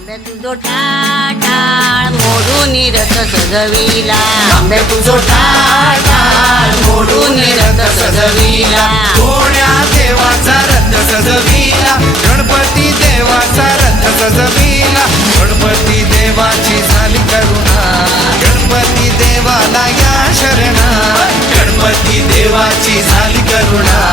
आंबे तुझो टाळ मोडून रथ सजविला, आंबे तुझो टाळ मोडून रथ सजविला, कोण्या देवाचा रथ सजविला, गणपती देवाचा रथ सजविला, गणपती देवाची झाली करुणा, गणपती देवाला या शरणा, गणपती देवाची झाली करुणा.